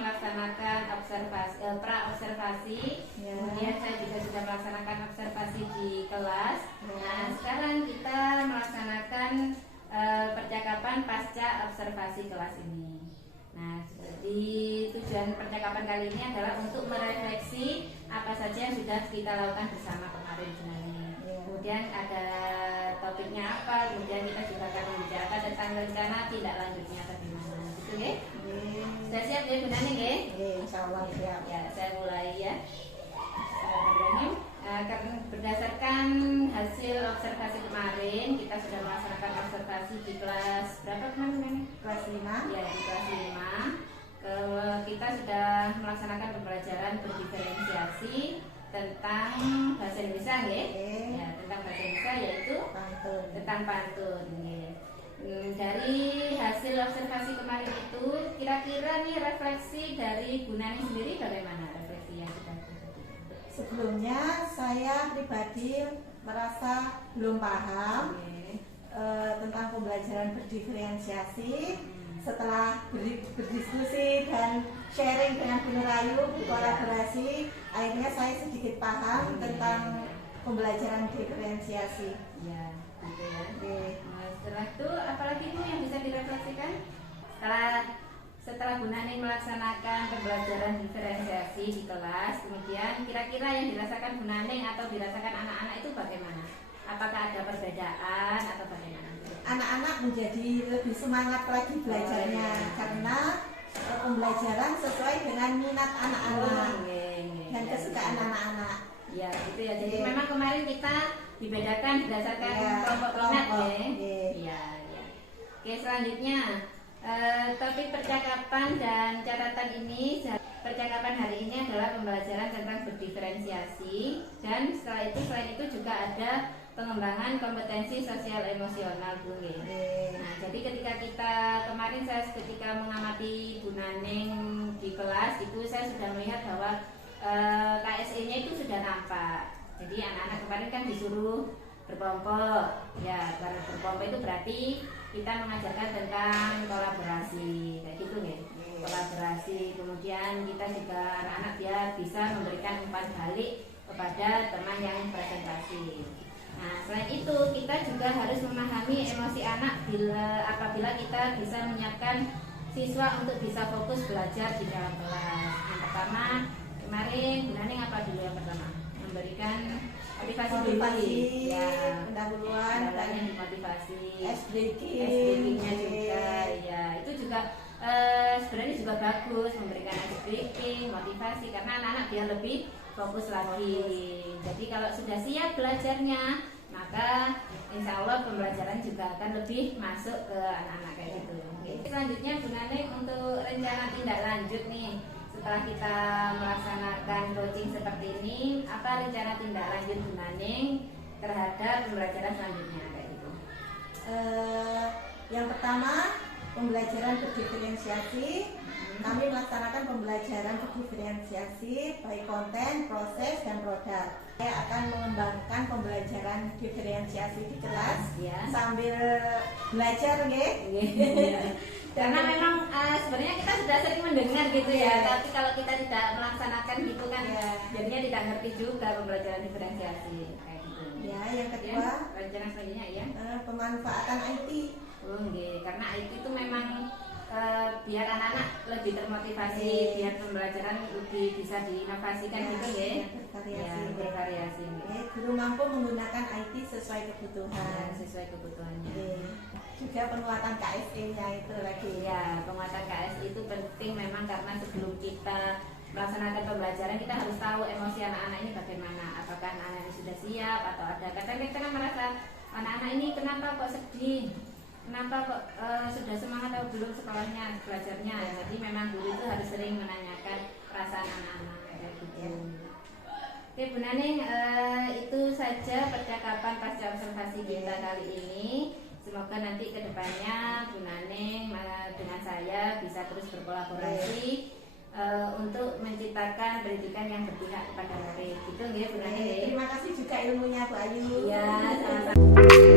melaksanakan pra observasi. Kemudian saya juga sudah melaksanakan observasi di kelas. Nah, sekarang kita melaksanakan percakapan pasca observasi kelas ini. Nah, jadi tujuan percakapan kali ini adalah untuk merefleksi apa saja yang sudah kita lakukan bersama kemarin sebenarnya. Kemudian ada topiknya apa, kemudian kita juga akan membicarakan tentang rencana tindak lanjutnya bagaimana. Gitu ya? Sudah siap ya Bunda Ning ya? Insyaallah siap. Ya, saya mulai ya. Karena berdasarkan hasil observasi kemarin, kita sudah melaksanakan observasi di kelas berapa kemarin? Kelas 5. Ya, di kelas 5. Kita sudah melaksanakan pembelajaran berdiferensiasi tentang bahasa Indonesia ya. Ya, tentang bahasa Indonesia yaitu Pantun. tentang pantun ya. Dari hasil observasi kemarin itu, kira-kira nih refleksi dari Bu Nani sendiri bagaimana refleksi yang sudah Sebelumnya saya pribadi merasa belum paham tentang pembelajaran berdiferensiasi. Setelah berdiskusi dan sharing dengan Bu Nurayu, berkolaborasi, akhirnya saya sedikit paham tentang pembelajaran diferensiasi. Ya, gitu ya. Oke. Setelah itu apalagi Bu yang bisa direfleksikan? Setelah Bu Nani melaksanakan pembelajaran diferensiasi di kelas, kemudian kira-kira yang dirasakan Bu Nani atau dirasakan anak-anak itu bagaimana? Apakah ada perbedaan atau bagaimana? Anak-anak menjadi lebih semangat lagi belajarnya karena pembelajaran sesuai dengan minat anak-anak dan kesukaan anak-anak. Ya, gitu ya. Jadi memang kemarin kita dibedakan berdasarkan kelompok minat ya. Iya, ya. Oke, selanjutnya topik percakapan dan catatan ini. Percakapan hari ini adalah pembelajaran tentang berdiferensiasi, dan selain itu juga ada pengembangan kompetensi sosial emosional Bu. Nah, jadi ketika ketika mengamati Bu Naning di kelas itu saya sudah melihat bahwa KSE-nya itu sudah nampak. Jadi anak-anak kemarin kan disuruh berkelompok. Ya, karena berkelompok itu berarti kita mengajarkan tentang kolaborasi, kayak gitu nih. Kolaborasi. Kemudian kita juga anak-anak biar bisa memberikan umpan balik kepada teman yang presentasi. Nah, selain itu kita juga harus memahami emosi anak apabila kita bisa menyiapkan siswa untuk bisa fokus belajar di dalam kelas. Yang pertama, kemarin Bu Naning apa dulu yang pertama? Memberikan motivasi ya, pendahuluan dan motivasi, SDG-nya juga ya. Itu juga sebenarnya juga bagus memberikan SDG, motivasi, karena anak-anak biar lebih fokus lagi. Jadi kalau sudah siap belajarnya, maka insya Allah pembelajaran juga akan lebih masuk ke anak-anak kayak gitu. Selanjutnya Bu Naning untuk rencana tindak lanjut nih. Setelah kita melaksanakan coaching seperti ini, apa rencana tindak lanjut Bu Naning terhadap pembelajaran selanjutnya kayak gitu? Yang pertama, pembelajaran berdiferensiasi. Kami melaksanakan pembelajaran berdiferensiasi baik konten, proses, dan produk. Saya akan mengembangkan pembelajaran diferensiasi di kelas sambil belajar, Karena memang sebenarnya kita sudah sering mendengar gitu ya, tapi kalau kita tidak melaksanakan gitu kan jadinya tidak ngerti juga pembelajaran diferensiasi kayak gitu. Ya, yang kedua, rencana selanjutnya ya, pemanfaatan IT. Karena IT itu memang biar anak-anak lebih termotivasi, biar pembelajaran lebih bisa diinovasikan gitu ya. Bervariasi. Guru mampu menggunakan IT sesuai kebutuhan. Sesuai kebutuhannya. Juga penguatan KSE-nya itu lagi. Ya, penguatan KSE itu penting memang karena sebelum kita melaksanakan pembelajaran kita harus tahu emosi anak-anak ini bagaimana. Apakah anak-anak ini sudah siap atau ada kadang-kadang merasa anak-anak ini kenapa kok sedih? Kenapa kok sudah semangat atau belum sekolahnya, belajarnya? Jadi memang guru itu harus sering menanyakan perasaan anak-anak kayak gitu. Oke Bu Naning, itu saja percakapan pasca observasi kita kali ini. Semoga nanti kedepannya Bu Naning dengan saya bisa terus berkolaborasi untuk menciptakan pendidikan yang berpihak kepada murid. Gitu nggih Bu Naning. Terima kasih juga ilmunya Bu Ayu. Ya, sama-sama.